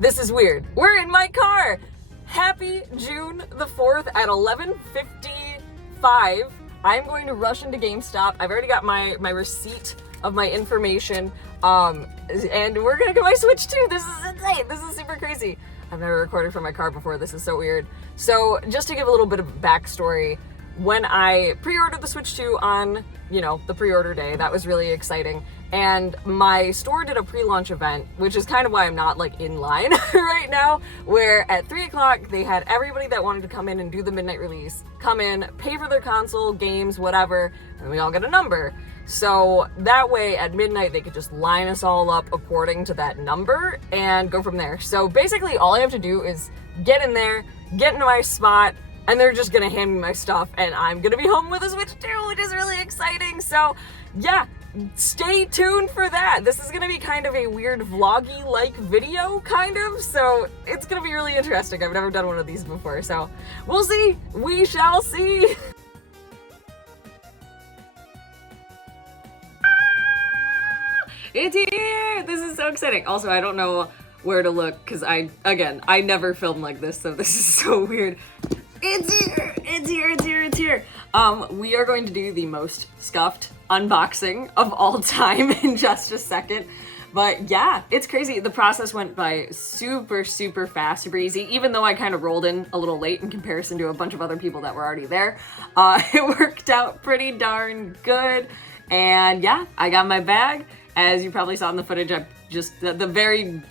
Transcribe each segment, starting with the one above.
This is weird. We're in my car. Happy June the 4th at 11:55. I'm going to rush into GameStop. I've already got my receipt of my information. And we're gonna get my Switch 2. This is insane. This is super crazy. I've never recorded from my car before. This is so weird. So just to give a little bit of backstory, when I pre-ordered the Switch 2 on, the pre-order day, that was really exciting. And my store did a pre-launch event, which is kind of why I'm not in line right now, where at 3 o'clock they had everybody that wanted to come in and do the midnight release come in, pay for their console, games, whatever, and we all get a number. So that way at midnight they could just line us all up according to that number and go from there. So basically all I have to do is get in there, get into my spot, and they're just gonna hand me my stuff, and I'm gonna be home with a Switch 2, which is really exciting. So yeah, stay tuned for that. This is gonna be kind of a weird vloggy-like video, kind of, so it's gonna be really interesting. I've never done one of these before, so we'll see. We shall see. It's here! This is so exciting. Also, I don't know where to look, because I never film like this, so this is so weird. It's here! It's here! It's here! It's here! We are going to do the most scuffed unboxing of all time in just a second. But yeah, it's crazy. The process went by super, super fast, super easy, even though I kind of rolled in a little late in comparison to a bunch of other people that were already there. It worked out pretty darn good. And yeah, I got my bag. As you probably saw in the footage, I just, the very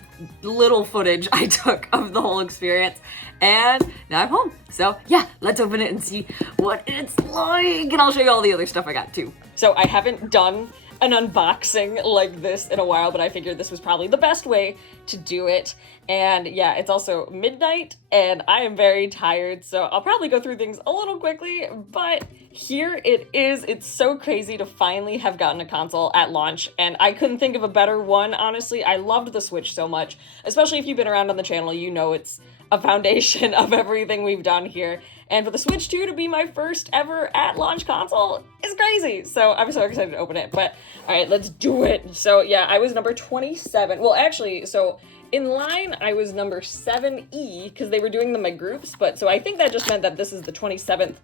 little footage I took of the whole experience, and now I'm home. So yeah, let's open it and see what it's like, and I'll show you all the other stuff I got too. So I haven't done an unboxing like this in a while, but I figured this was probably the best way to do it. And yeah, it's also midnight and I am very tired, so I'll probably go through things a little quickly, but here it is. It's so crazy to finally have gotten a console at launch, and I couldn't think of a better one, honestly. I loved the Switch so much, especially if you've been around on the channel, you know it's a foundation of everything we've done here. And for the Switch 2 to be my first ever at launch console is crazy. So I'm so excited to open it, but all right, let's do it. So yeah, I was number 27. Well, actually, so in line, I was number 7E because they were doing them by groups, but so I think that just meant that this is the 27th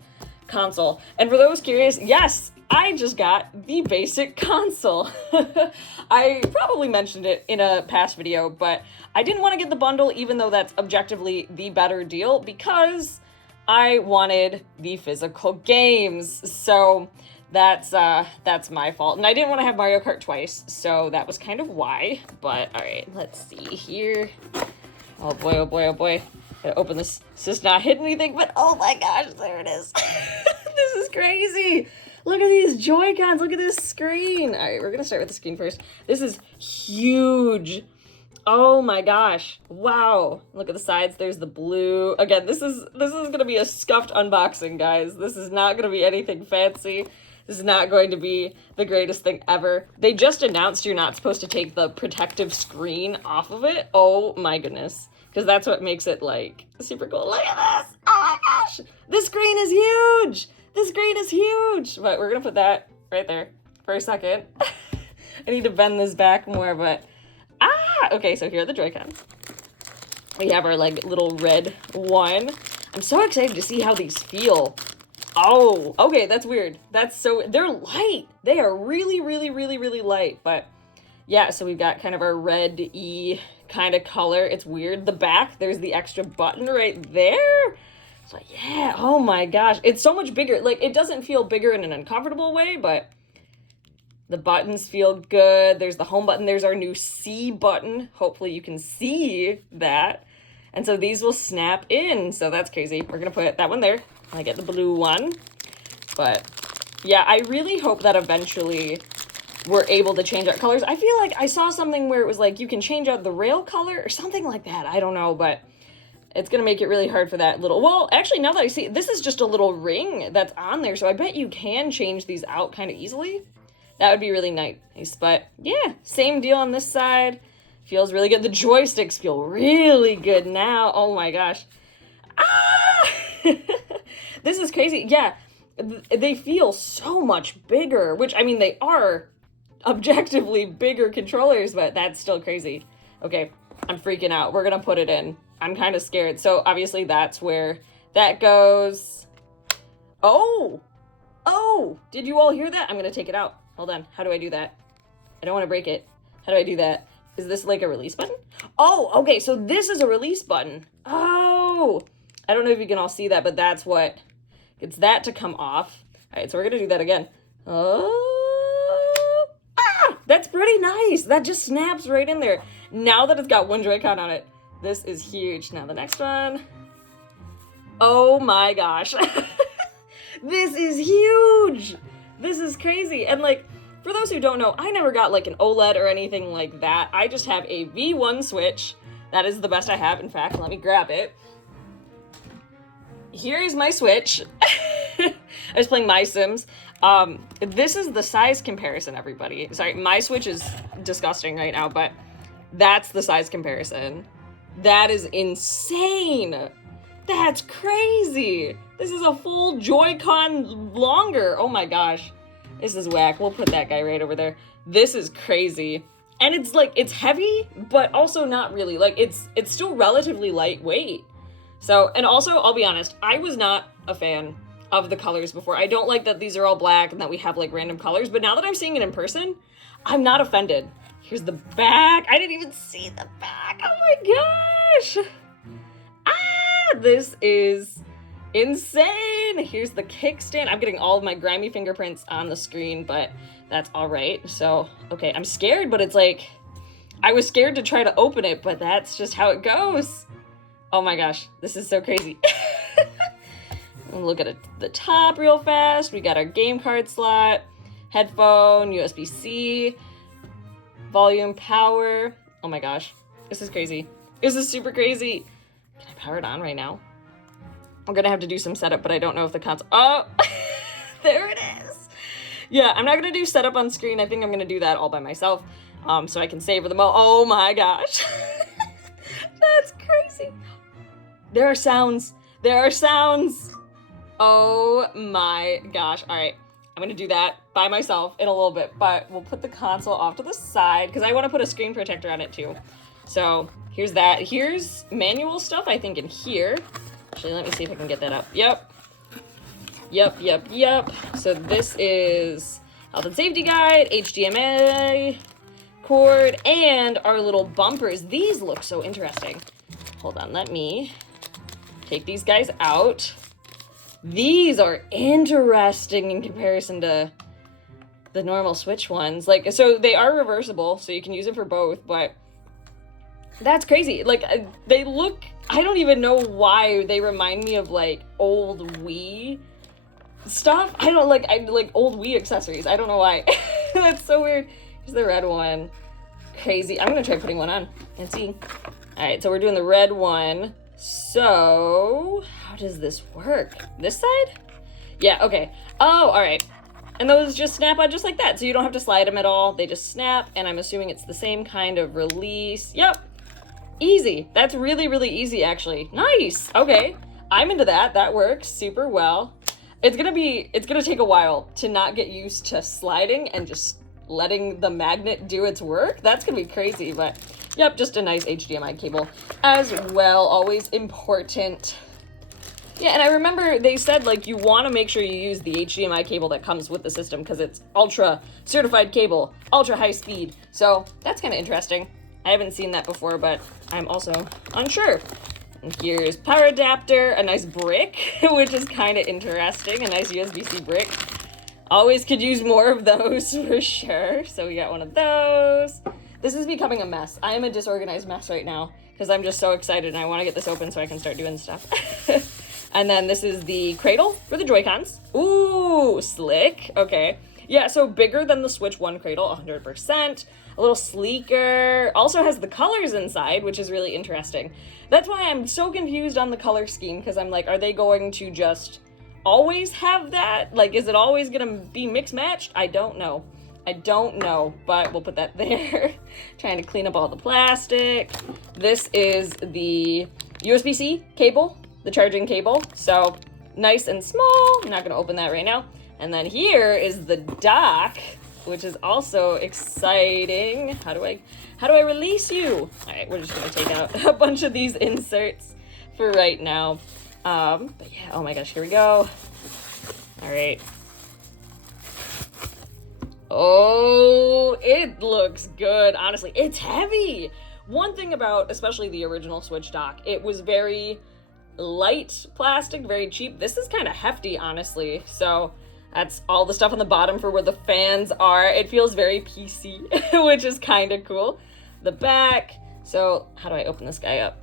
console. And for those curious, yes, I just got the basic console. I probably mentioned it in a past video, but I didn't want to get the bundle, even though that's objectively the better deal, because I wanted the physical games. So that's my fault. And I didn't want to have Mario Kart twice, so that was kind of why. But all right, let's see here. Oh boy, oh boy, oh boy. Gotta open this. This is not hidden anything, but oh my gosh, there it is. This is crazy. Look at these Joy-Cons. Look at this screen. All right, we're gonna start with the screen first. This is huge. Oh my gosh. Wow. Look at the sides. There's the blue. Again, this is gonna be a scuffed unboxing, guys. This is not gonna be anything fancy. This is not going to be the greatest thing ever. They just announced you're not supposed to take the protective screen off of it. Oh my goodness. Because that's what makes it super cool. Look at this. Oh my gosh. This screen is huge. This screen is huge. But we're gonna put that right there for a second. I need to bend this back more, but okay, so here are the Joy-Cons. We have our little red one. I'm so excited to see how these feel. Oh, okay, that's weird. They're light. They are really, really, really, really light. But yeah, so we've got kind of our red-y kind of color. It's weird. The back, there's the extra button right there. So yeah, oh my gosh. It's so much bigger. It doesn't feel bigger in an uncomfortable way, but the buttons feel good. There's the home button. There's our new C button. Hopefully you can see that. And so these will snap in. So that's crazy. We're going to put that one there. I get the blue one. But yeah, I really hope that eventually we're able to change out colors. I feel like I saw something where it was you can change out the rail color or something like that. I don't know, but it's going to make it really hard for that little... Well, actually, now that I see, this is just a little ring that's on there. So I bet you can change these out kind of easily. That would be really nice, but yeah, same deal on this side. Feels really good. The joysticks feel really good now. Oh my gosh. This is crazy. Yeah, they feel so much bigger, which, I mean, they are objectively bigger controllers, but that's still crazy. Okay, I'm freaking out. We're gonna put it in. I'm kind of scared. So obviously that's where that goes. Oh, did you all hear that? I'm gonna take it out. Hold on, how do I do that? I don't want to break it. How do I do that? Is this like a release button? Oh, okay, so this is a release button. Oh, I don't know if you can all see that, but that's what gets that to come off. All right, so we're gonna do that again. Oh, that's pretty nice. That just snaps right in there. Now that it's got one Joy-Con on it, this is huge. Now the next one. Oh my gosh. This is huge. This is crazy. And like, for those who don't know, I never got like an OLED or anything like that. I just have a V1 Switch. That is the best I have. In fact, let me grab it. Here is my Switch. I was playing My Sims. This is the size comparison, everybody. Sorry, my Switch is disgusting right now, but that's the size comparison. That is insane. That's crazy. This is a full Joy-Con longer. Oh my gosh. This is whack. We'll put that guy right over there. This is crazy. And it's like, it's heavy, but also not really. Like, it's still relatively lightweight. So, and also, I'll be honest, I was not a fan of the colors before. I don't like that these are all black and that we have like random colors, but now that I'm seeing it in person, I'm not offended. Here's the back. I didn't even see the back. Oh my gosh. This is insane. Here's the kickstand. I'm getting all of my grimy fingerprints on the screen, but that's all right. So, okay, I'm scared, but it's like, I was scared to try to open it, but that's just how it goes. Oh my gosh, this is so crazy. Look at the top real fast. We got our game card slot, headphone, USB-C, volume, power. Oh my gosh, this is crazy. This is super crazy. Can I power it on right now? I'm gonna have to do some setup, but I don't know if the console... Oh, there it is. Yeah, I'm not gonna do setup on screen. I think I'm gonna do that all by myself, so I can savor them all. Oh my gosh. That's crazy. There are sounds. There are sounds. Oh my gosh. All right, I'm gonna do that by myself in a little bit, but we'll put the console off to the side because I want to put a screen protector on it too. So here's that. Here's manual stuff, I think, in here. Actually, let me see if I can get that up. Yep. So this is health and safety guide, HDMI cord, and our little bumpers. These look so interesting. Hold on, let me take these guys out. These are interesting in comparison to the normal Switch ones. Like, so they are reversible, so you can use them for both, but that's crazy. Like, they look, I don't even know why they remind me of like old Wii stuff. I like old Wii accessories. I don't know why. That's so weird. Here's the red one. Crazy. I'm gonna try putting one on and see. All right, so we're doing the red one. So how does this work? This side? Yeah, okay. Oh, all right. And those just snap on just like that. So you don't have to slide them at all. They just snap, and I'm assuming it's the same kind of release. Yep. Easy. That's really, really easy, actually. Nice. Okay. I'm into that. That works super well. It's gonna take a while to not get used to sliding and just letting the magnet do its work. That's gonna be crazy, but yep, just a nice HDMI cable as well. Always important. Yeah, and I remember they said, like, you want to make sure you use the HDMI cable that comes with the system because it's ultra certified cable, ultra high speed. So that's kind of interesting. I haven't seen that before, but I'm also unsure. And here's power adapter, a nice brick, which is kind of interesting, a nice USB-C brick. Always could use more of those for sure. So we got one of those. This is becoming a mess. I am a disorganized mess right now because I'm just so excited and I want to get this open so I can start doing stuff. And then this is the cradle for the Joy-Cons. Ooh, slick. Okay. Yeah, so bigger than the Switch 1 cradle, 100%. A little sleeker. Also has the colors inside, which is really interesting. That's why I'm so confused on the color scheme, because I'm like, are they going to just always have that? Like, is it always going to be mix-matched? I don't know. I don't know, but we'll put that there. Trying to clean up all the plastic. This is the USB-C cable, the charging cable. So nice and small. I'm not going to open that right now. And then here is the dock. which is also exciting. How do I release you? All right, we're just gonna take out a bunch of these inserts for right now. But yeah, oh my gosh, here we go. All right. Oh, it looks good. Honestly, it's heavy. One thing about, especially the original Switch dock, it was very light plastic, very cheap. This is kind of hefty, honestly. So that's all the stuff on the bottom for where the fans are. It feels very PC, which is kind of cool. The back. So how do I open this guy up?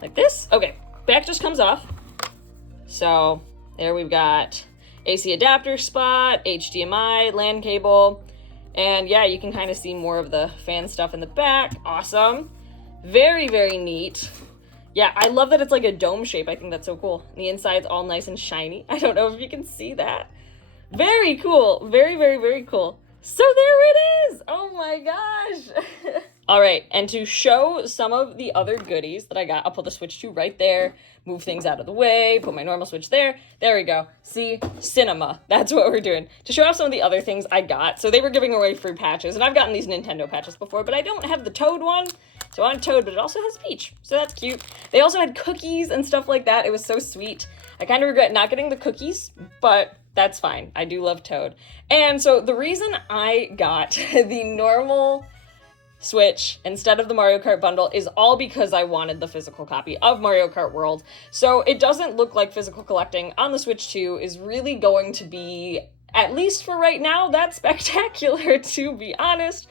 Like this? Okay, back just comes off. So there we've got AC adapter spot, HDMI, LAN cable, and yeah, you can kind of see more of the fan stuff in the back. Awesome. Very, very neat. Yeah, I love that it's like a dome shape. I think that's so cool. The inside's all nice and shiny. I don't know if you can see that. Very cool. Very, very, very cool. So there it is. Oh my gosh. All right, and to show some of the other goodies that I got, I'll put the Switch 2 right there, move things out of the way, put my normal Switch there. There we go. See? Cinema. That's what we're doing. To show off some of the other things I got. So they were giving away free patches, and I've gotten these Nintendo patches before, but I don't have the Toad one. So I want Toad, but it also has Peach. So that's cute. They also had cookies and stuff like that. It was so sweet. I kind of regret not getting the cookies, but that's fine. I do love Toad. And so the reason I got the normal Switch instead of the Mario Kart bundle is all because I wanted the physical copy of Mario Kart World. So it doesn't look like physical collecting on the Switch 2 is really going to be, at least for right now, that spectacular, to be honest.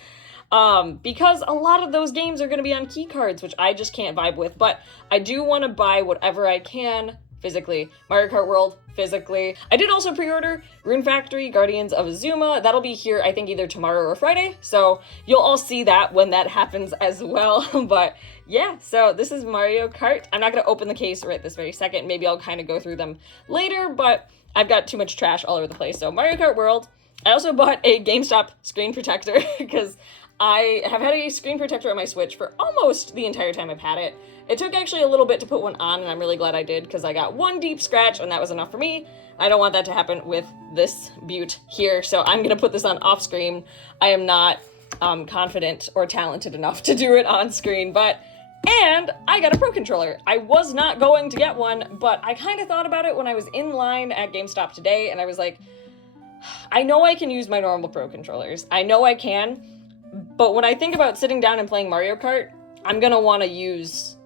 Because a lot of those games are going to be on key cards, which I just can't vibe with. But I do want to buy whatever I can physically. Mario Kart World, physically. I did also pre-order Rune Factory, Guardians of Azuma. That'll be here, I think, either tomorrow or Friday. So you'll all see that when that happens as well. But yeah, so this is Mario Kart. I'm not going to open the case right this very second. Maybe I'll kind of go through them later, but I've got too much trash all over the place. So Mario Kart World. I also bought a GameStop screen protector because I have had a screen protector on my Switch for almost the entire time I've had it. It took actually a little bit to put one on, and I'm really glad I did because I got one deep scratch, and that was enough for me. I don't want that to happen with this beaut here, so I'm going to put this on off screen. I am not confident or talented enough to do it on screen, and I got a Pro Controller. I was not going to get one, but I kind of thought about it when I was in line at GameStop today, and I was like, I know I can use my normal Pro Controllers. I know I can. But when I think about sitting down and playing Mario Kart, I'm going to want to use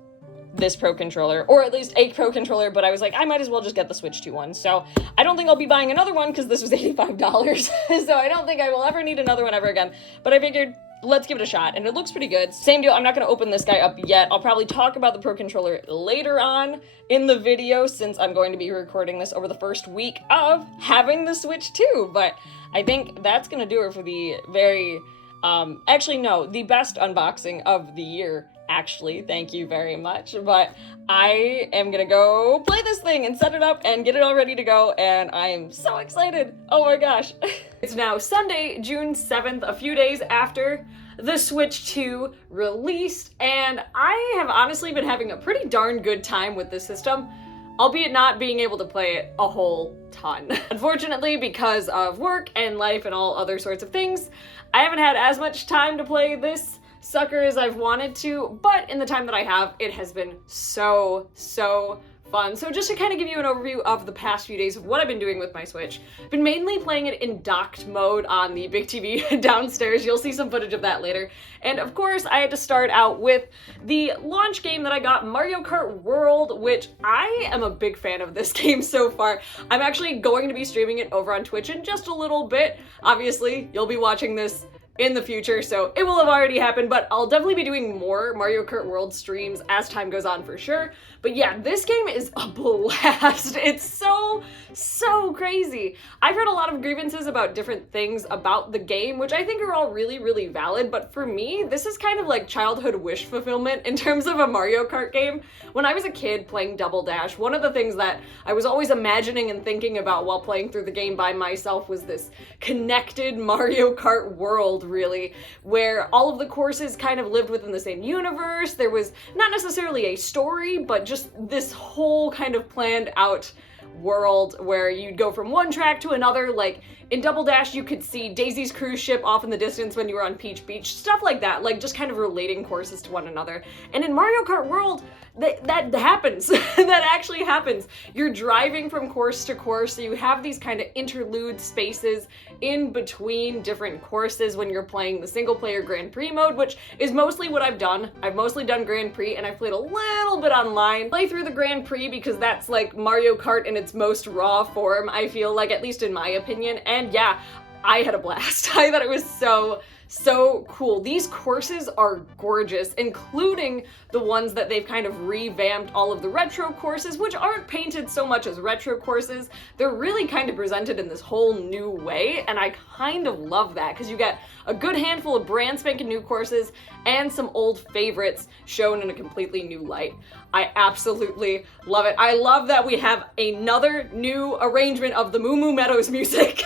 this Pro Controller, or at least a Pro Controller, but I was like, I might as well just get the Switch 2 one. So I don't think I'll be buying another one because this was $85. So I don't think I will ever need another one ever again. But I figured, let's give it a shot, and it looks pretty good. Same deal, I'm not going to open this guy up yet. I'll probably talk about the Pro Controller later on in the video since I'm going to be recording this over the first week of having the Switch 2. But I think that's going to do it for the very... actually, no, the best unboxing of the year, actually. Thank you very much. But I am gonna go play this thing and set it up and get it all ready to go, and I am so excited. Oh my gosh. It's now Sunday, June 7th, a few days after the Switch 2 released, and I have honestly been having a pretty darn good time with this system, albeit not being able to play it a whole ton. Unfortunately, because of work and life and all other sorts of things, I haven't had as much time to play this sucker as I've wanted to, but in the time that I have, it has been so fun. So just to kind of give you an overview of the past few days of what I've been doing with my Switch, I've been mainly playing it in docked mode on the big TV downstairs. You'll see some footage of that later. And of course, I had to start out with the launch game that I got, Mario Kart World, which I am a big fan of this game so far. I'm actually going to be streaming it over on Twitch in just a little bit. Obviously, you'll be watching this in the future, so it will have already happened, but I'll definitely be doing more Mario Kart World streams as time goes on for sure. But yeah, this game is a blast. It's so crazy. I've heard a lot of grievances about different things about the game, which I think are all really valid, but for me, this is kind of like childhood wish fulfillment in terms of a Mario Kart game. When I was a kid playing Double Dash, one of the things that I was always imagining and thinking about while playing through the game by myself was this connected Mario Kart world, really, where all of the courses kind of lived within the same universe. There was not necessarily a story, but just this whole kind of planned out world where you'd go from one track to another. Like in Double Dash, you could see Daisy's cruise ship off in the distance when you were on Peach Beach, stuff like that, like just kind of relating courses to one another. And in Mario Kart World, that happens. That actually happens. You're driving from course to course, so you have these kind of interlude spaces in between different courses when you're playing the single player Grand Prix mode, which is mostly what I've done. I've mostly done Grand Prix, and I've played a little bit online. Play through the Grand Prix because that's like Mario Kart in its most raw form, I feel like, at least in my opinion. And yeah, I had a blast. I thought it was so cool. These courses are gorgeous, including the ones that they've kind of revamped all of the retro courses, which aren't painted so much as retro courses. They're really kind of presented in this whole new way, and I kind of love that because you get a good handful of brand spanking new courses and some old favorites shown in a completely new light. I absolutely love it. I love that we have another new arrangement of the Moo Moo Meadows music.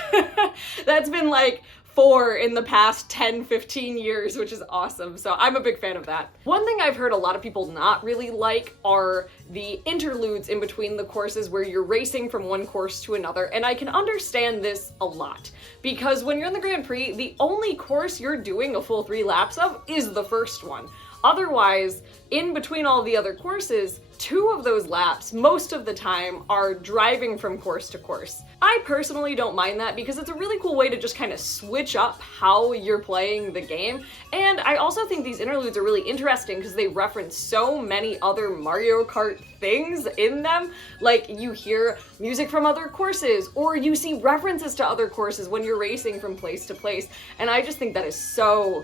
That's been like 4 in the past 10-15 years, which is awesome. So I'm a big fan of that. One thing I've heard a lot of people not really like are the interludes in between the courses where you're racing from one course to another, and I can understand this a lot because when you're in the Grand Prix, the only course you're doing a full 3 laps of is the first one. Otherwise, in between all the other courses, 2 of those laps, most of the time, are driving from course to course. I personally don't mind that because it's a really cool way to just kind of switch up how you're playing the game. And I also think these interludes are really interesting because they reference so many other Mario Kart things in them. Like you hear music from other courses, or you see references to other courses when you're racing from place to place. And I just think that is so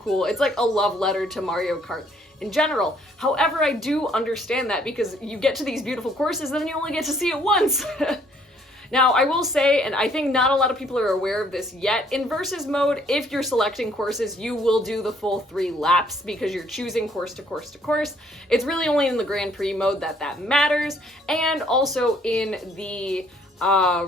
cool. It's like a love letter to Mario Kart in general. However, I do understand that because you get to these beautiful courses and then you only get to see it once. Now, I will say, and I think not a lot of people are aware of this yet, in versus mode, if you're selecting courses, you will do the full 3 laps because you're choosing course to course to course. It's really only in the Grand Prix mode that matters, and also in the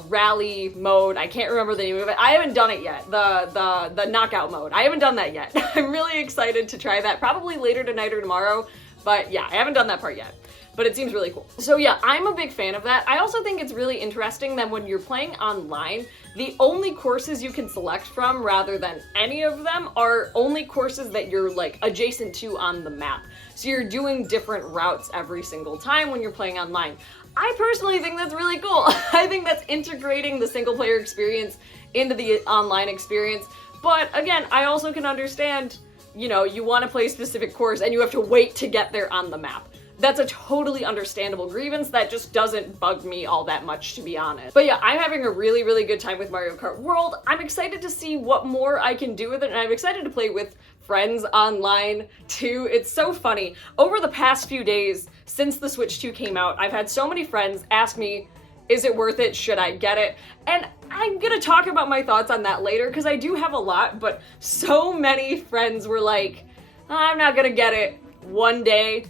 rally mode. I can't remember the name of it. I haven't done it yet. The knockout mode. I haven't done that yet. I'm really excited to try that, probably later tonight or tomorrow, but yeah, I haven't done that part yet. But it seems really cool. So yeah, I'm a big fan of that. I also think it's really interesting that when you're playing online, the only courses you can select from, rather than any of them, are only courses that you're like adjacent to on the map. So you're doing different routes every single time when you're playing online. I personally think that's really cool. I think that's integrating the single player experience into the online experience. But again, I also can understand, you know, you want to play a specific course and you have to wait to get there on the map. That's a totally understandable grievance that just doesn't bug me all that much, to be honest. But yeah, I'm having a really good time with Mario Kart World. I'm excited to see what more I can do with it, and I'm excited to play with friends online too. It's so funny. Over the past few days, since the Switch 2 came out, I've had so many friends ask me, is it worth it? Should I get it? And I'm gonna talk about my thoughts on that later, because I do have a lot, but so many friends were like, I'm not gonna get it. One day,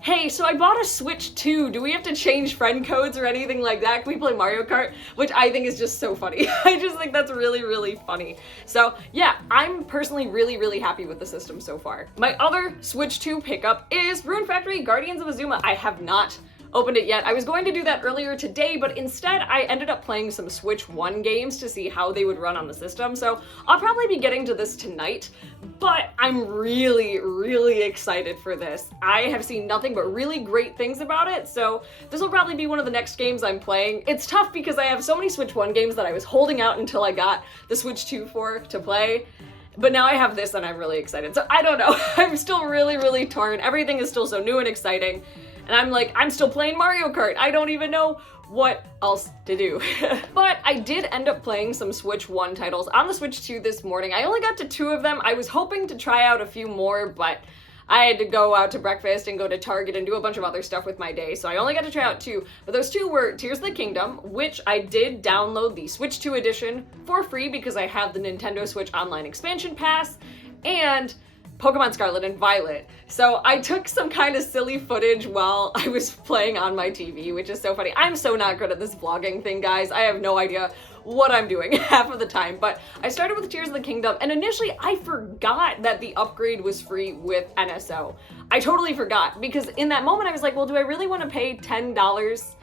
hey, so I bought a Switch 2. Do we have to change friend codes or anything like that? Can we play Mario Kart? Which I think is just so funny. I just think that's really funny. So yeah, I'm personally really happy with the system so far. My other Switch 2 pickup is Rune Factory Guardians of Azuma. I have not opened it yet. I was going to do that earlier today, but instead I ended up playing some Switch 1 games to see how they would run on the system, so I'll probably be getting to this tonight, but I'm really excited for this. I have seen nothing but really great things about it, so this will probably be one of the next games I'm playing. It's tough because I have so many Switch 1 games that I was holding out until I got the Switch 2 for to play. But now I have this and I'm really excited. So I don't know, I'm still really torn. Everything is still so new and exciting. And I'm like, I'm still playing Mario Kart. I don't even know what else to do. But I did end up playing some Switch 1 titles on the Switch 2 this morning. I only got to 2 of them. I was hoping to try out a few more, but I had to go out to breakfast and go to Target and do a bunch of other stuff with my day, so I only got to try out 2. But those 2 were Tears of the Kingdom, which I did download the Switch 2 edition for free because I have the Nintendo Switch Online Expansion Pass, and Pokemon Scarlet and Violet. So I took some kind of silly footage while I was playing on my TV, which is so funny. I'm so not good at this vlogging thing, guys. I have no idea what I'm doing half of the time, but I started with Tears of the Kingdom, and initially I forgot that the upgrade was free with NSO. I totally forgot, because in that moment I was like, well, do I really want to pay $10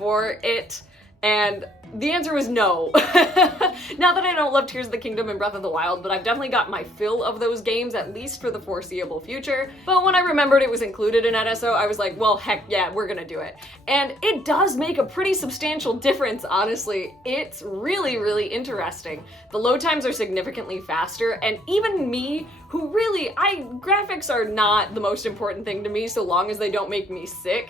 for it? And the answer was no. Not that I don't love Tears of the Kingdom and Breath of the Wild, but I've definitely got my fill of those games, at least for the foreseeable future. But when I remembered it was included in NSO, I was like, well, heck yeah, we're gonna do it. And it does make a pretty substantial difference, honestly. It's really, really interesting. The load times are significantly faster, and even me, who really, graphics are not the most important thing to me so long as they don't make me sick.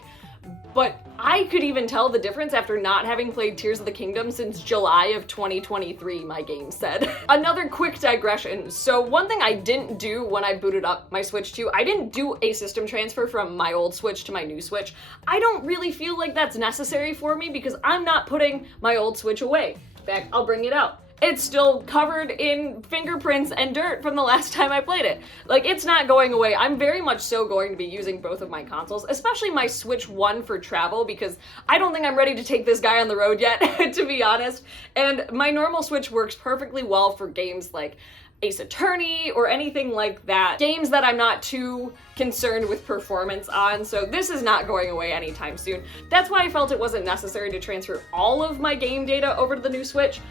But I could even tell the difference after not having played Tears of the Kingdom since July of 2023, my game said. Another quick digression. So one thing I didn't do when I booted up my Switch 2, I didn't do a system transfer from my old Switch to my new Switch. I don't really feel like that's necessary for me because I'm not putting my old Switch away. In fact, I'll bring it out. It's still covered in fingerprints and dirt from the last time I played it. Like, it's not going away. I'm very much so going to be using both of my consoles, especially my Switch 1 for travel, because I don't think I'm ready to take this guy on the road yet, to be honest. And my normal Switch works perfectly well for games like Ace Attorney or anything like that. Games that I'm not too concerned with performance on, so this is not going away anytime soon. That's why I felt it wasn't necessary to transfer all of my game data over to the new Switch.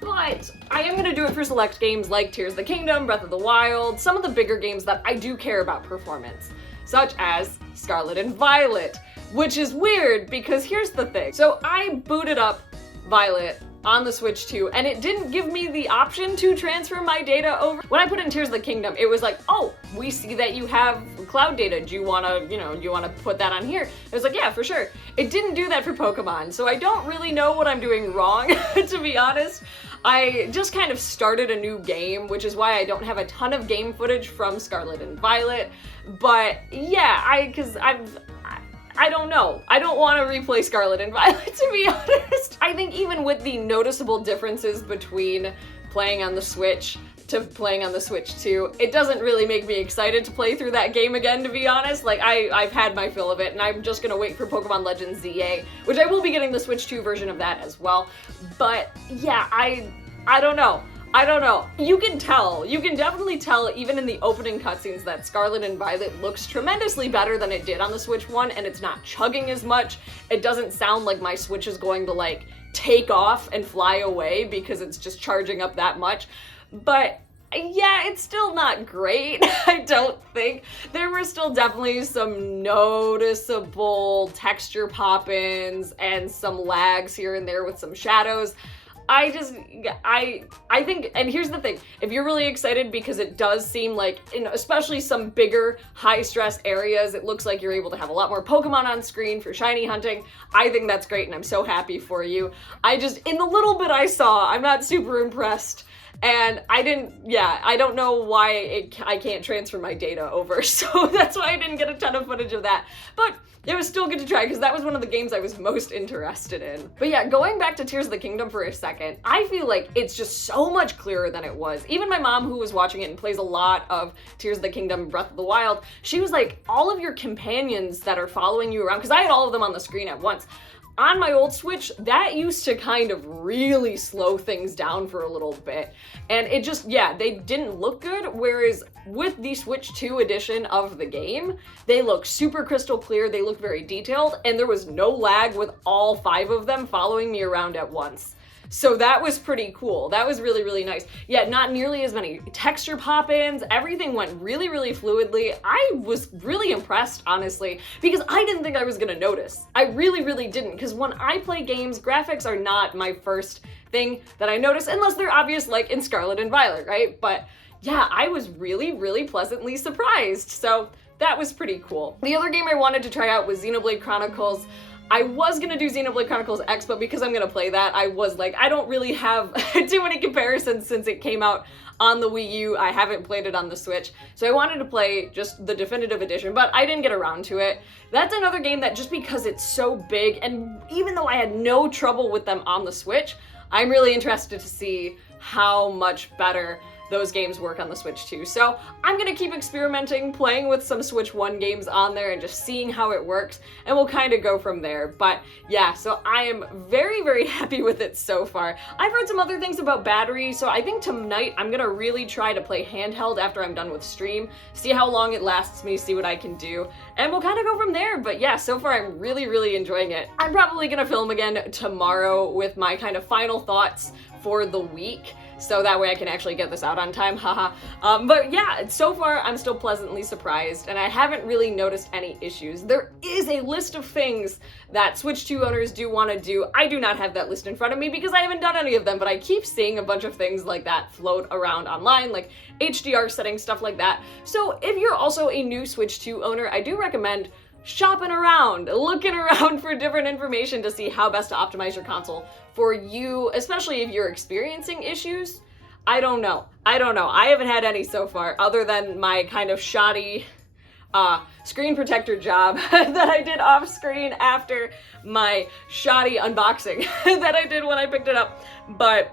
But I am going to do it for select games like Tears of the Kingdom, Breath of the Wild, some of the bigger games that I do care about performance, such as Scarlet and Violet, which is weird because here's the thing. So I booted up Violet on the Switch 2, and it didn't give me the option to transfer my data over. When I put in Tears of the Kingdom, it was like, oh, we see that you have cloud data. Do you want to, do you want to put that on here? I was like, yeah, for sure. It didn't do that for Pokemon, so I don't really know what I'm doing wrong, to be honest. I just kind of started a new game, which is why I don't have a ton of game footage from Scarlet and Violet. But yeah, I don't know. I don't want to replay Scarlet and Violet, to be honest. I think even with the noticeable differences between playing on the Switch to playing on the Switch 2, it doesn't really make me excited to play through that game again, to be honest. Like, I've had my fill of it, and I'm just gonna wait for Pokemon Legends ZA, which I will be getting the Switch 2 version of that as well. But yeah, I don't know. I don't know. You can definitely tell even in the opening cutscenes that Scarlet and Violet looks tremendously better than it did on the Switch 1, and it's not chugging as much. It doesn't sound like my Switch is going to like take off and fly away because it's just charging up that much. But yeah, it's still not great, I don't think. There were still definitely some noticeable texture pop-ins and some lags here and there with some shadows. I think, and here's the thing, if you're really excited because it does seem like, in especially some bigger high-stress areas, it looks like you're able to have a lot more Pokemon on screen for shiny hunting, I think that's great and I'm so happy for you. In the little bit I saw, I'm not super impressed. And I don't know why I can't transfer my data over, so that's why I didn't get a ton of footage of that. But it was still good to try, because that was one of the games I was most interested in. But yeah, going back to Tears of the Kingdom for a second, I feel like it's just so much clearer than it was. Even my mom, who was watching it and plays a lot of Tears of the Kingdom, Breath of the Wild, she was like, all of your companions that are following you around, because I had all of them on the screen at once, on my old Switch, that used to kind of really slow things down for a little bit. And it just, yeah, they didn't look good, whereas with the Switch 2 edition of the game, they look super crystal clear, they look very detailed, and there was no lag with all 5 of them following me around at once. So that was pretty cool. That was really, really nice. Yeah, not nearly as many texture pop-ins. Everything went really, really fluidly. I was really impressed, honestly, because I didn't think I was gonna notice. I really, really didn't, because when I play games, graphics are not my first thing that I notice, unless they're obvious, like in Scarlet and Violet, right? But yeah, I was really, really pleasantly surprised. So that was pretty cool. The other game I wanted to try out was Xenoblade Chronicles. I was gonna do Xenoblade Chronicles X, but because I'm gonna play that, I was like, I don't really have too many comparisons since it came out on the Wii U. I haven't played it on the Switch, so I wanted to play just the definitive edition, but I didn't get around to it. That's another game that, just because it's so big, and even though I had no trouble with them on the Switch, I'm really interested to see how much better those games work on the Switch 2. So I'm gonna keep experimenting, playing with some Switch 1 games on there and just seeing how it works, and we'll kind of go from there. But yeah, so I am very, very happy with it so far. I've heard some other things about battery, so I think tonight I'm gonna really try to play handheld after I'm done with stream, see how long it lasts me, see what I can do, and we'll kind of go from there. But yeah, so far I'm really, really enjoying it. I'm probably gonna film again tomorrow with my kind of final thoughts for the week, so that way I can actually get this out on time, haha. But yeah, so far I'm still pleasantly surprised, and I haven't really noticed any issues. There is a list of things that Switch 2 owners do want to do. I do not have that list in front of me because I haven't done any of them, but I keep seeing a bunch of things like that float around online, like HDR settings, stuff like that. So if you're also a new Switch 2 owner, I do recommend shopping around, looking around for different information to see how best to optimize your console for you, especially if you're experiencing issues. I don't know. I haven't had any so far, other than my kind of shoddy screen protector job that I did off screen after my shoddy unboxing that I did when I picked it up. But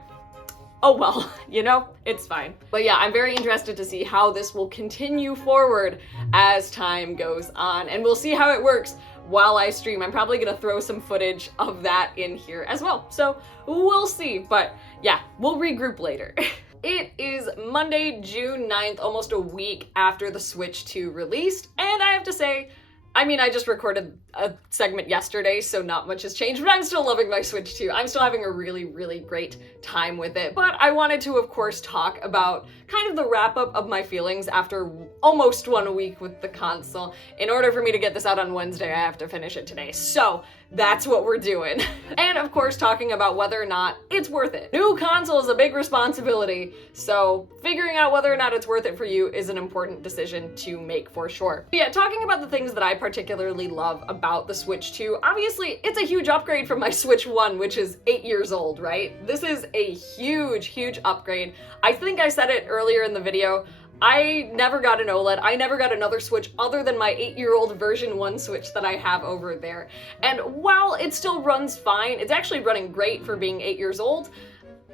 oh well, you know, it's fine. But yeah, I'm very interested to see how this will continue forward as time goes on, and we'll see how it works while I stream. I'm probably gonna throw some footage of that in here as well, so we'll see. But yeah, we'll regroup later. It is Monday, June 9th, almost a week after the Switch 2 released, and I have to say, I mean, I just recorded a segment yesterday, so not much has changed, but I'm still loving my Switch 2. I'm still having a really, really great time with it. But I wanted to, of course, talk about kind of the wrap-up of my feelings after almost 1 week with the console. In order for me to get this out on Wednesday, I have to finish it today. So that's what we're doing. And of course, talking about whether or not it's worth it. New console is a big responsibility, so figuring out whether or not it's worth it for you is an important decision to make for sure. But yeah, talking about the things that I particularly love about the Switch 2, obviously it's a huge upgrade from my Switch 1, which is 8 years old, right? This is a huge, huge upgrade. I think I said it earlier in the video, I never got an OLED. I never got another Switch other than my 8-year-old version 1 Switch that I have over there. And while it still runs fine, it's actually running great for being 8 years old,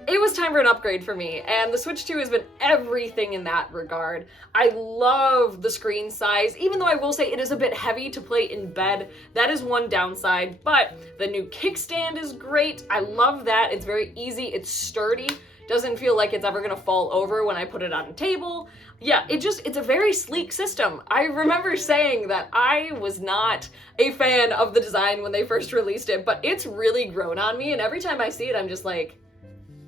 it was time for an upgrade for me, and the Switch 2 has been everything in that regard. I love the screen size, even though I will say it is a bit heavy to play in bed. That is one downside, but the new kickstand is great. I love that. It's very easy, it's sturdy. Doesn't feel like it's ever gonna fall over when I put it on a table. Yeah, it's a very sleek system. I remember saying that I was not a fan of the design when they first released it, but it's really grown on me, and every time I see it, I'm just like,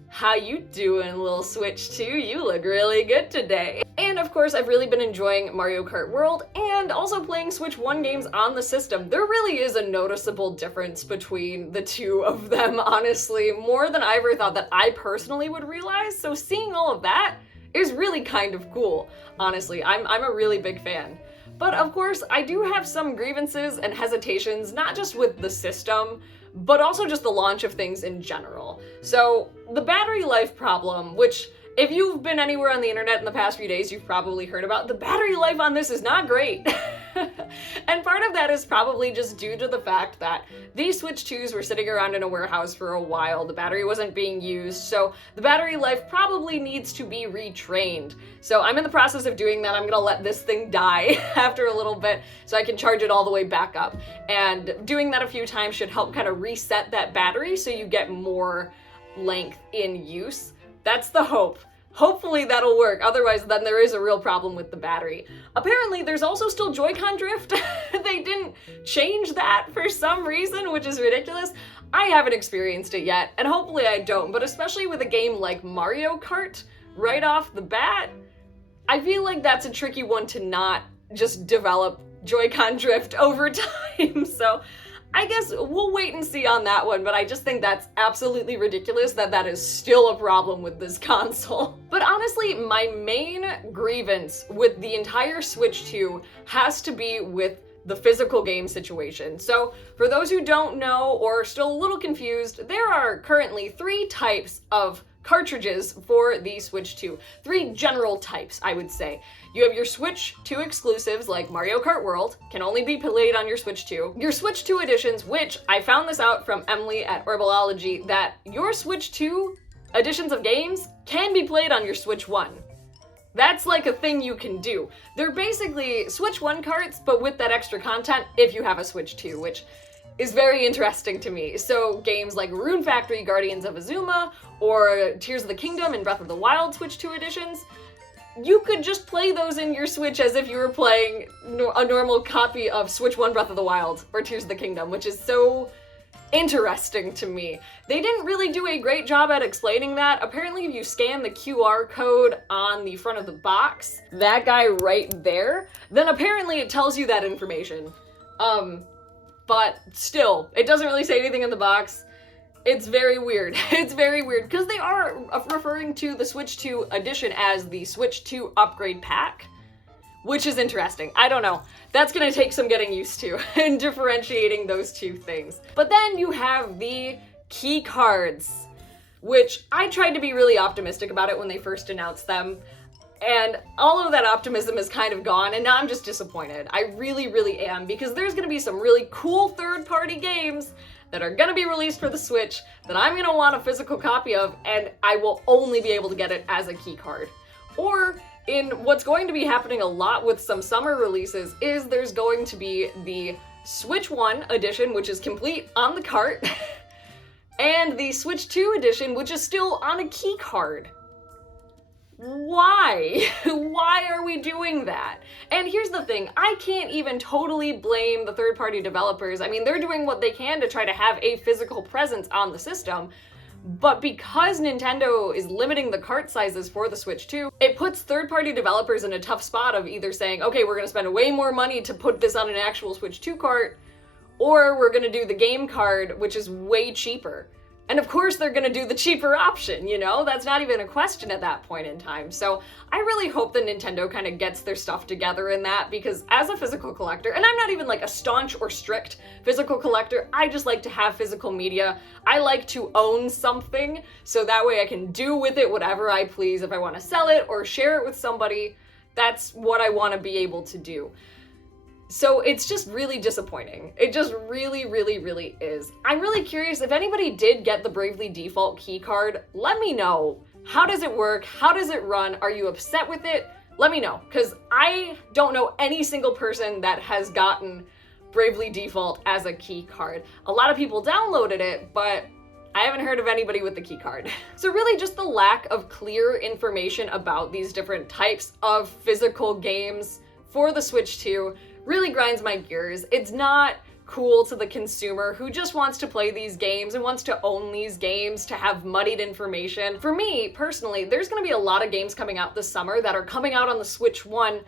how you doing, little Switch 2? You look really good today. And of course, I've really been enjoying Mario Kart World and also playing Switch 1 games on the system. There really is a noticeable difference between the two of them, honestly, more than I ever thought that I personally would realize. So seeing all of that is really kind of cool, honestly. I'm a really big fan. But of course, I do have some grievances and hesitations, not just with the system, but also just the launch of things in general. So the battery life problem, which if you've been anywhere on the internet in the past few days, you've probably heard about, the battery life on this is not great. And part of that is probably just due to the fact that these Switch 2s were sitting around in a warehouse for a while, the battery wasn't being used, so the battery life probably needs to be retrained. So I'm in the process of doing that. I'm gonna let this thing die after a little bit so I can charge it all the way back up. And doing that a few times should help kind of reset that battery so you get more length in use. That's the hope. Hopefully that'll work, otherwise then there is a real problem with the battery. Apparently there's also still Joy-Con drift. They didn't change that for some reason, which is ridiculous. I haven't experienced it yet, and hopefully I don't, but especially with a game like Mario Kart, right off the bat, I feel like that's a tricky one to not just develop Joy-Con drift over time, so I guess we'll wait and see on that one, but I just think that's absolutely ridiculous that that is still a problem with this console. But honestly, my main grievance with the entire Switch 2 has to be with the physical game situation. So for those who don't know or are still a little confused, there are currently 3 types of cartridges for the Switch 2. 3 general types, I would say. You have your Switch 2 exclusives like Mario Kart World, can only be played on your Switch 2. Your Switch 2 editions, which I found this out from Emily at Herbology, that your Switch 2 editions of games can be played on your Switch 1. That's like a thing you can do. They're basically Switch 1 carts, but with that extra content if you have a Switch 2, which is very interesting to me. So games like Rune Factory Guardians of Azuma, or Tears of the Kingdom and Breath of the Wild Switch 2 editions, you could just play those in your Switch as if you were playing a normal copy of Switch 1 Breath of the Wild or Tears of the Kingdom, which is so interesting to me. They didn't really do a great job at explaining that. Apparently, if you scan the QR code on the front of the box, that guy right there, then apparently it tells you that information. But still, it doesn't really say anything in the box. It's very weird. It's very weird because they are referring to the Switch 2 edition as the Switch 2 upgrade pack, which is interesting. I don't know. That's gonna take some getting used to and differentiating those two things. But then you have the key cards, which I tried to be really optimistic about it when they first announced them. And all of that optimism is kind of gone, and now I'm just disappointed. I really, really am, because there's gonna be some really cool third-party games that are gonna be released for the Switch that I'm gonna want a physical copy of, and I will only be able to get it as a key card. Or, in what's going to be happening a lot with some summer releases, is there's going to be the Switch 1 edition, which is complete on the cart, and the Switch 2 edition, which is still on a key card. Why? Why are we doing that? And here's the thing, I can't even totally blame the third-party developers. I mean, they're doing what they can to try to have a physical presence on the system, but because Nintendo is limiting the cart sizes for the Switch 2, it puts third-party developers in a tough spot of either saying, okay, we're gonna spend way more money to put this on an actual Switch 2 cart, or we're gonna do the game card, which is way cheaper. And of course they're gonna do the cheaper option, you know? That's not even a question at that point in time. So I really hope that Nintendo kind of gets their stuff together in that, because as a physical collector, and I'm not even like a staunch or strict physical collector, I just like to have physical media. I like to own something, so that way I can do with it whatever I please. If I wanna sell it or share it with somebody, that's what I wanna be able to do. So it's just really disappointing. It just really, really, really is. I'm really curious if anybody did get the Bravely Default key card, let me know. How does it work? How does it run? Are you upset with it? Let me know, because I don't know any single person that has gotten Bravely Default as a key card. A lot of people downloaded it, but I haven't heard of anybody with the key card. So really just the lack of clear information about these different types of physical games for the Switch 2 really grinds my gears. It's not cool to the consumer who just wants to play these games and wants to own these games to have muddied information. For me, personally, there's gonna be a lot of games coming out this summer that are coming out on the Switch 1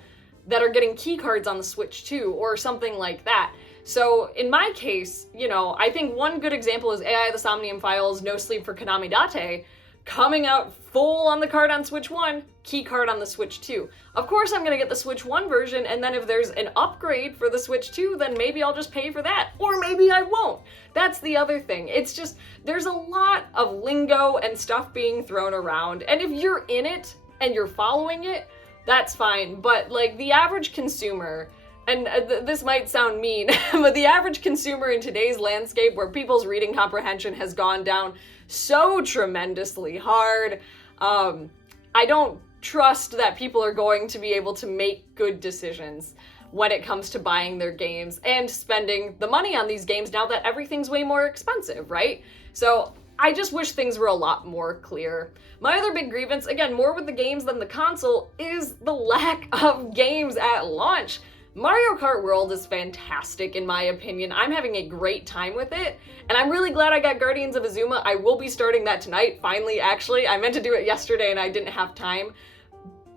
that are getting key cards on the Switch 2 or something like that. So in my case, you know, I think one good example is AI the Somnium Files No Sleep for Konami Date, coming out full on the card on Switch 1, key card on the Switch 2. Of course I'm gonna get the Switch 1 version, and then if there's an upgrade for the Switch 2, then maybe I'll just pay for that. Or maybe I won't. That's the other thing. It's just, there's a lot of lingo and stuff being thrown around, and if you're in it and you're following it, that's fine. But like the average consumer, and this might sound mean, but the average consumer in today's landscape where people's reading comprehension has gone down so tremendously hard, I don't trust that people are going to be able to make good decisions when it comes to buying their games and spending the money on these games now that everything's way more expensive, right? So I just wish things were a lot more clear. My other big grievance, again, more with the games than the console, is the lack of games at launch. Mario Kart World is fantastic in my opinion. I'm having a great time with it, and I'm really glad I got Guardians of Azuma. I will be starting that tonight, finally, actually. I meant to do it yesterday and I didn't have time,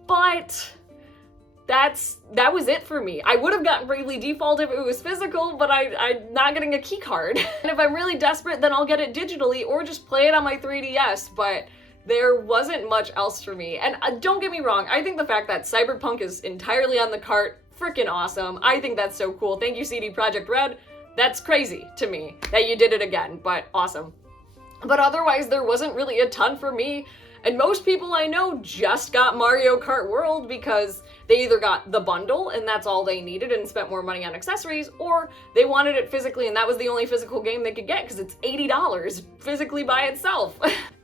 but that was it for me. I would have gotten Bravely Default if it was physical, but I'm not getting a key card. And if I'm really desperate, then I'll get it digitally or just play it on my 3DS, but there wasn't much else for me. And don't get me wrong, I think the fact that Cyberpunk is entirely on the cart, freaking awesome. I think that's so cool. Thank you, CD Projekt Red. That's crazy to me that you did it again, but awesome. But otherwise, there wasn't really a ton for me. And most people I know just got Mario Kart World because they either got the bundle and that's all they needed and spent more money on accessories, or they wanted it physically and that was the only physical game they could get because it's $80 physically by itself.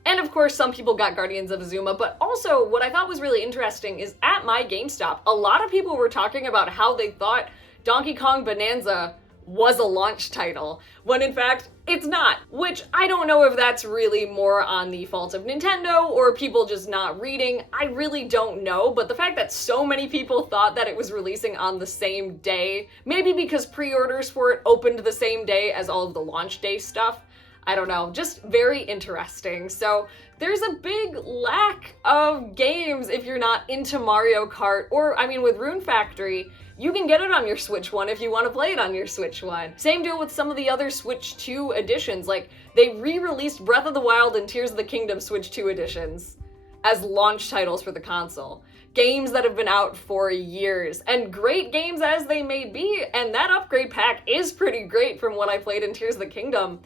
And of course, some people got Guardians of Azuma, but also what I thought was really interesting is at my GameStop, a lot of people were talking about how they thought Donkey Kong Bonanza was a launch title, when in fact, it's not. Which I don't know if that's really more on the fault of Nintendo or people just not reading. I really don't know, but the fact that so many people thought that it was releasing on the same day, maybe because pre-orders for it opened the same day as all of the launch day stuff, I don't know, just very interesting. So there's a big lack of games if you're not into Mario Kart, or I mean with Rune Factory, you can get it on your Switch One if you want to play it on your Switch One. Same deal with some of the other Switch 2 editions, like they re-released Breath of the Wild and Tears of the Kingdom Switch 2 editions as launch titles for the console. Games that have been out for years, and great games as they may be, and that upgrade pack is pretty great from what I played in Tears of the Kingdom.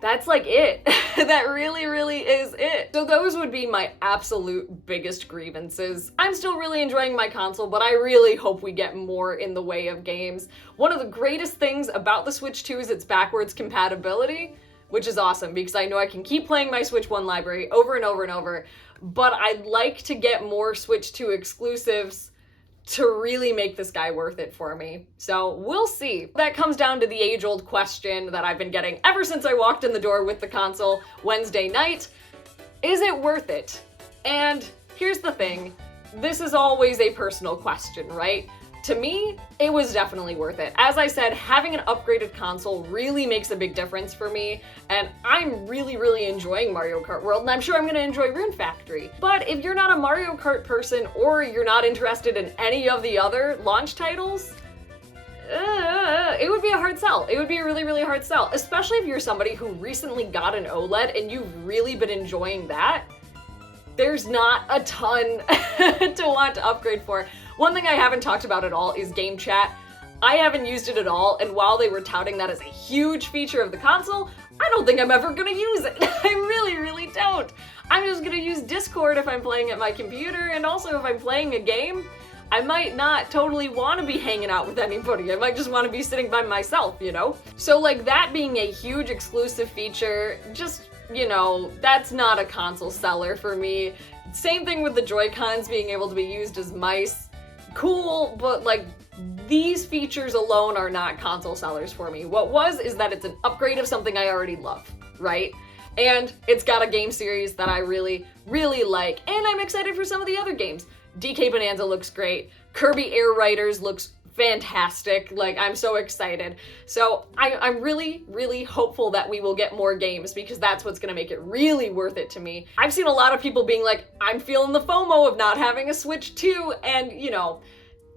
That's like it. That really, really is it. So those would be my absolute biggest grievances. I'm still really enjoying my console, but I really hope we get more in the way of games. One of the greatest things about the Switch 2 is its backwards compatibility, which is awesome because I know I can keep playing my Switch 1 library over and over and over, but I'd like to get more Switch 2 exclusives to really make this guy worth it for me. So we'll see. That comes down to the age-old question that I've been getting ever since I walked in the door with the console Wednesday night. Is it worth it? And here's the thing. This is always a personal question, right? To me, it was definitely worth it. As I said, having an upgraded console really makes a big difference for me, and I'm really, really enjoying Mario Kart World, and I'm sure I'm gonna enjoy Rune Factory. But if you're not a Mario Kart person, or you're not interested in any of the other launch titles, it would be a hard sell. It would be a really, really hard sell, especially if you're somebody who recently got an OLED and you've really been enjoying that. There's not a ton to want to upgrade for. One thing I haven't talked about at all is game chat. I haven't used it at all, and while they were touting that as a huge feature of the console, I don't think I'm ever gonna use it. I really, really don't. I'm just gonna use Discord if I'm playing at my computer, and also if I'm playing a game, I might not totally want to be hanging out with anybody. I might just want to be sitting by myself, you know? So like that being a huge exclusive feature, just, you know, that's not a console seller for me. Same thing with the Joy-Cons being able to be used as mice. Cool, but like these features alone are not console sellers for me. What is that it's an upgrade of something I already love, right? And it's got a game series that I really, really like, and I'm excited for some of the other games. DK Bonanza looks great. Kirby Air Riders looks fantastic. Like, I'm so excited. So I'm really, really hopeful that we will get more games because that's what's gonna make it really worth it to me. I've seen a lot of people being like, I'm feeling the FOMO of not having a Switch 2, and you know,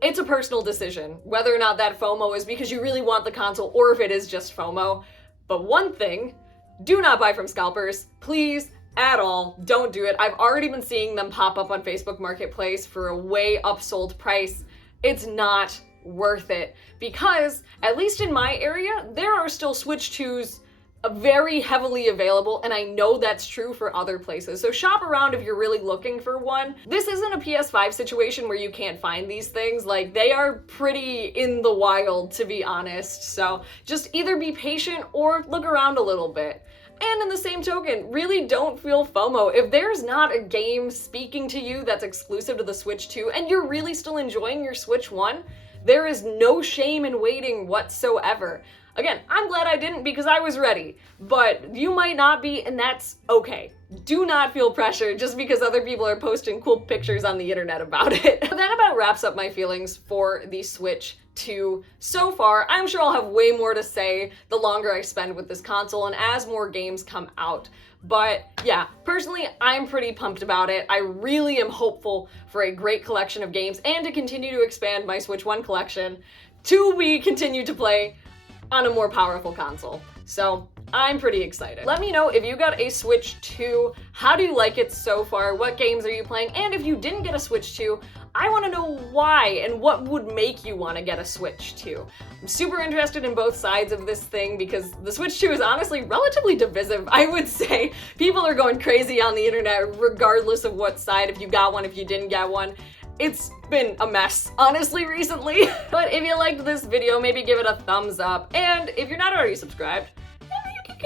it's a personal decision whether or not that FOMO is because you really want the console or if it is just FOMO. But one thing, do not buy from scalpers, please, at all. Don't do it. I've already been seeing them pop up on Facebook Marketplace for a way upsold price. It's not worth it because, at least in my area, there are still Switch 2s very heavily available, and I know that's true for other places. So shop around if you're really looking for one. This isn't a PS5 situation where you can't find these things. Like, they are pretty in the wild, to be honest. So just either be patient or look around a little bit. And in the same token, really don't feel FOMO. If there's not a game speaking to you that's exclusive to the Switch 2 and you're really still enjoying your Switch 1, there is no shame in waiting whatsoever. Again, I'm glad I didn't because I was ready, but you might not be, and that's okay. Do not feel pressure just because other people are posting cool pictures on the internet about it. But that about wraps up my feelings for the Switch 2 so far. I'm sure I'll have way more to say the longer I spend with this console and as more games come out. But yeah, personally, I'm pretty pumped about it. I really am hopeful for a great collection of games and to continue to expand my Switch 1 collection to be continue to play on a more powerful console. So I'm pretty excited. Let me know if you got a Switch 2, how do you like it so far? What games are you playing? And if you didn't get a Switch 2, I want to know why and what would make you want to get a Switch 2. I'm super interested in both sides of this thing because the Switch 2 is honestly relatively divisive, I would say. People are going crazy on the internet regardless of what side, if you got one, if you didn't get one. It's been a mess, honestly, recently. But if you liked this video, maybe give it a thumbs up. And if you're not already subscribed, maybe you can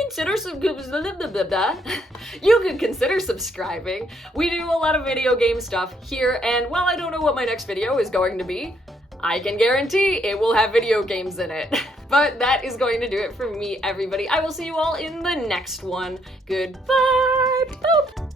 you could consider subscribing. We do a lot of video game stuff here, and while I don't know what my next video is going to be, I can guarantee it will have video games in it. But that is going to do it for me, everybody. I will see you all in the next one. Goodbye. Boop.